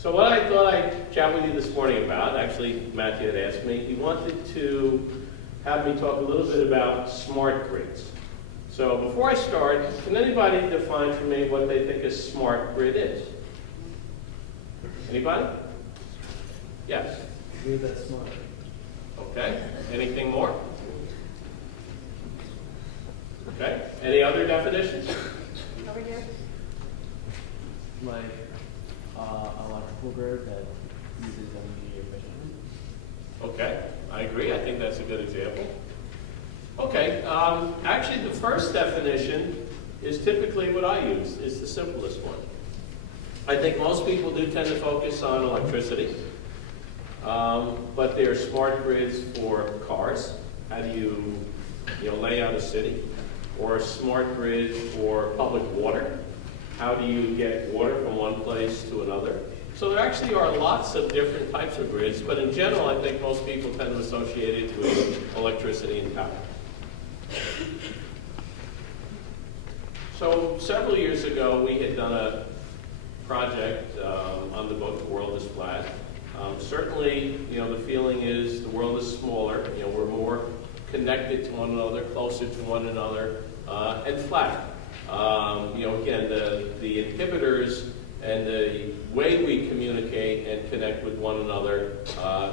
So what I thought I'd chat with you this morning about, actually Matthew had asked me, he wanted to have me talk a little bit about smart grids. So before I start, can anybody define for me what they think a smart grid is? Anybody? Yes. Grid that's smart. Okay. Anything more? Okay. Any other definitions? Over here. Like electrical grid that uses energy efficiently. Okay, I agree. I think that's a good example. Okay, actually the first definition is typically what I use. It's the simplest one. I think most people do tend to focus on electricity, but there are smart grids for cars. How do you lay out a city? Or a smart grid for public water. How do you get water from one place to another? So there actually are lots of different types of grids, but in general, I think most people tend to associate it with electricity and power. So several years ago, we had done a project on the book, The World is Flat. Certainly, the feeling is the world is smaller. We're more connected to one another, closer to one another, and flat. Again, the inhibitors and the way we communicate and connect with one another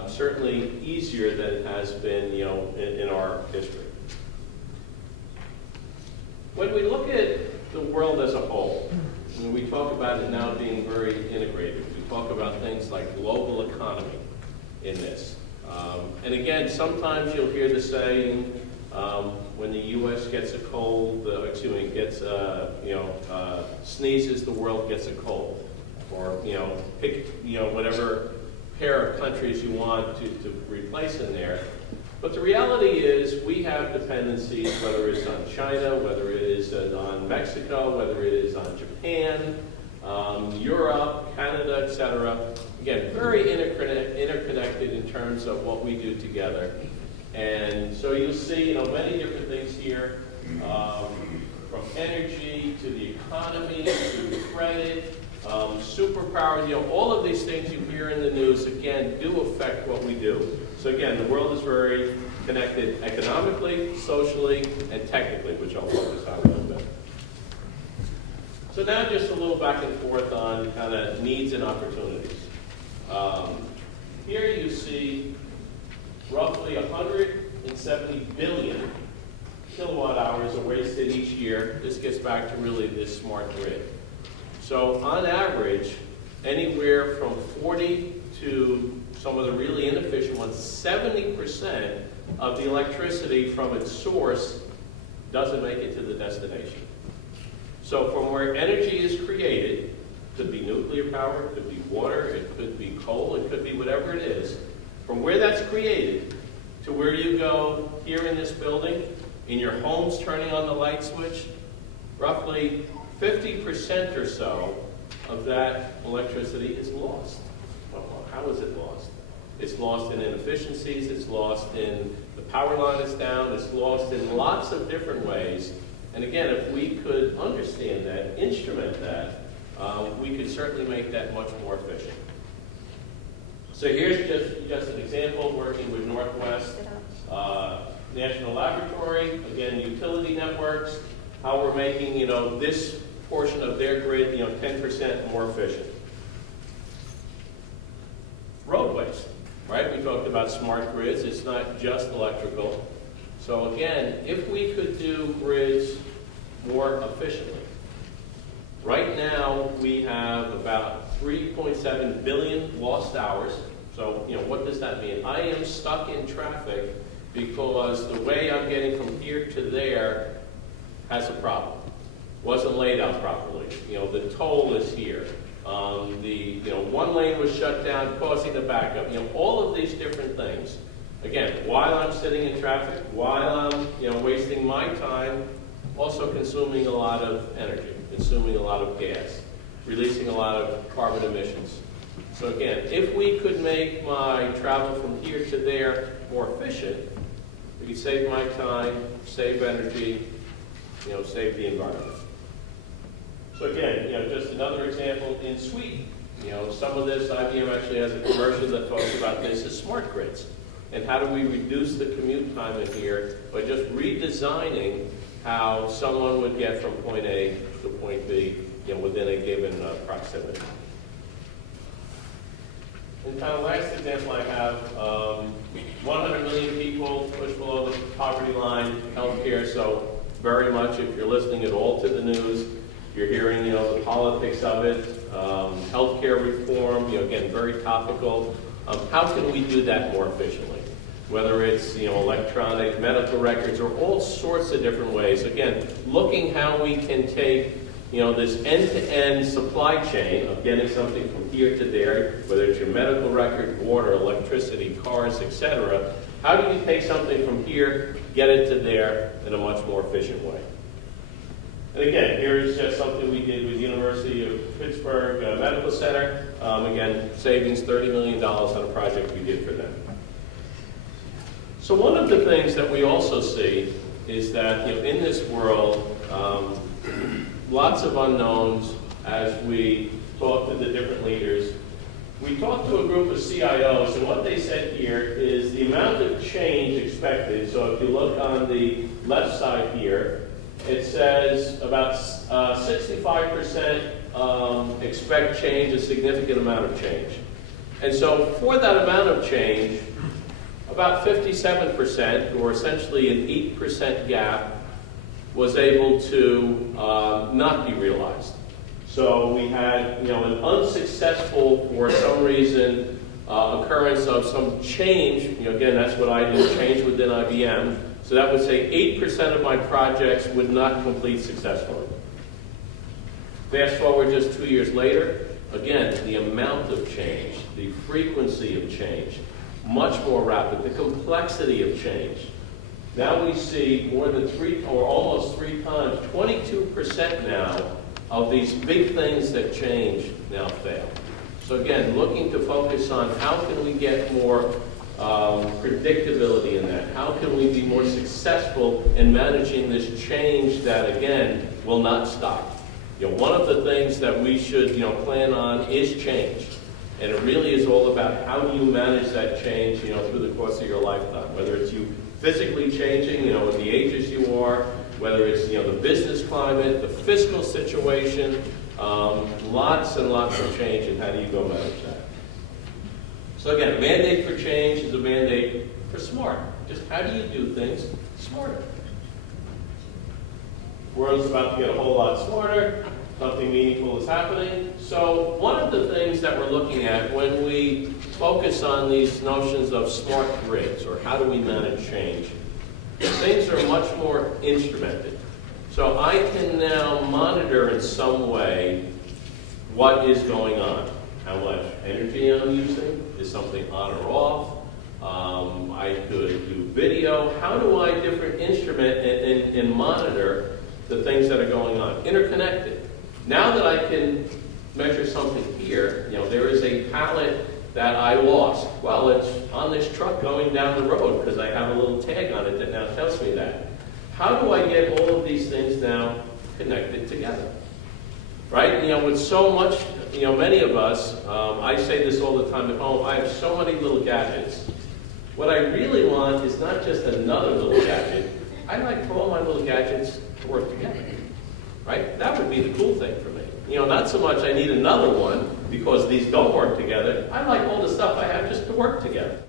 certainly easier than it has been, in our history. When we look at the world as a whole, we talk about it now being very integrated. We talk about things like global economy in this. And again, sometimes you'll hear the saying, when the U.S. gets a cold, sneezes, the world gets a cold. Or, pick, whatever pair of countries you want to replace in there. But the reality is we have dependencies, whether it's on China, whether it is on Mexico, whether it is on Japan, Europe, Canada, etc. Again, very interconnected in terms of what we do together. And so you'll see many different things here, from energy to the economy to credit, superpowers, all of these things you hear in the news, again, do affect what we do. So again, the world is very connected economically, socially, and technically, which I'll focus on a little bit. So now just a little back and forth on kind of needs and opportunities. Here you see roughly 170 billion kilowatt hours are wasted each year. This gets back to really this smart grid. So on average, anywhere from 40 to some of the really inefficient ones, 70% of the electricity from its source doesn't make it to the destination. So from where energy is created, could be nuclear power, it could be water, it could be coal, it could be whatever it is, from where that's created to where you go here in this building, in your homes turning on the light switch, roughly 50% or so of that electricity is lost. Well, how is it lost? It's lost in inefficiencies, it's lost in the power line is down, it's lost in lots of different ways. And again, if we could understand that, instrument that, we could certainly make that much more efficient. So here's just an example working with Northwest National Laboratory, again, utility networks, how we're making, this portion of their grid, 10% more efficient. Roadways, right? We talked about smart grids. It's not just electrical. So again, if we could do grids more efficiently. Right now, we have about 3.7 billion lost hours. So, what does that mean? I am stuck in traffic because the way I'm getting from here to there has a problem. Wasn't laid out properly. The toll is here. One lane was shut down, causing the backup. All of these different things. Again, while I'm sitting in traffic, while I'm, wasting my time, also consuming a lot of energy, consuming a lot of gas, releasing a lot of carbon emissions. So again, if we could make my travel from here to there more efficient, we could save my time, save energy, save the environment. So again, just another example in Sweden. You know, some of this, IBM actually has a commercial that talks about this as smart grids. And how do we reduce the commute time in here by just redesigning how someone would get from point A to point B, you know, within a given proximity. And kind of last example I have, 100 million people push below the poverty line, healthcare. So very much, if you're listening at all to the news, you're hearing, you know, the politics of it, healthcare reform, you know, again, very topical. How can we do that more efficiently? Whether it's, you know, electronic medical records or all sorts of different ways. Again, looking how we can take, you know, this end-to-end supply chain of getting something from here to there, whether it's your medical record, water, electricity, cars, etc. How do you take something from here, get it to there in a much more efficient way? And again, here's just something we did with the University of Pittsburgh Medical Center. Again, savings $30 million on a project we did for them. So one of the things that we also see is that, you know, in this world, lots of unknowns as we talk to the different leaders. We talked to a group of CIOs, and what they said here is the amount of change expected. So if you look on the left side here, it says about 65% expect change, a significant amount of change. And so for that amount of change, about 57%, or essentially an 8% gap, was able to not be realized. So we had, you know, an unsuccessful, for some reason, occurrence of some change. You know, again, that's what I did, change within IBM. So that would say 8% of my projects would not complete successfully. Fast forward just 2 years later, again, the amount of change, the frequency of change, much more rapid, the complexity of change. Now we see more than almost three times, 22% now of these big things that change now fail. So again, looking to focus on how can we get more predictability in that? How can we be more successful in managing this change that, again, will not stop? You know, one of the things that we should, you know, plan on is change. And it really is all about how do you manage that change, you know, through the course of your lifetime. Whether it's you physically changing, you know, at the ages you are, whether it's, you know, the business climate, the fiscal situation, lots and lots of change, and how do you go manage that? So again, a mandate for change is a mandate for smart. Just how do you do things smarter? The world's about to get a whole lot smarter. Something meaningful is happening. So one of the things that we're looking at when we focus on these notions of smart grids, or how do we manage change, things are much more instrumented. So I can now monitor in some way what is going on. How much energy I'm using, is something on or off. I could do video. How do I different instrument and monitor the things that are going on? Interconnected. Now that I can measure something here, you know, there is a pallet that I lost. Well, it's on this truck going down the road because I have a little tag on it that now tells me that. How do I get all of these things now connected together? Right? You know, with so much, you know, many of us, I say this all the time at home, I have so many little gadgets. What I really want is not just another little gadget. I like for all my little gadgets to work together. Right? That would be the cool thing for me. You know, not so much I need another one because these don't work together. I like all the stuff I have just to work together.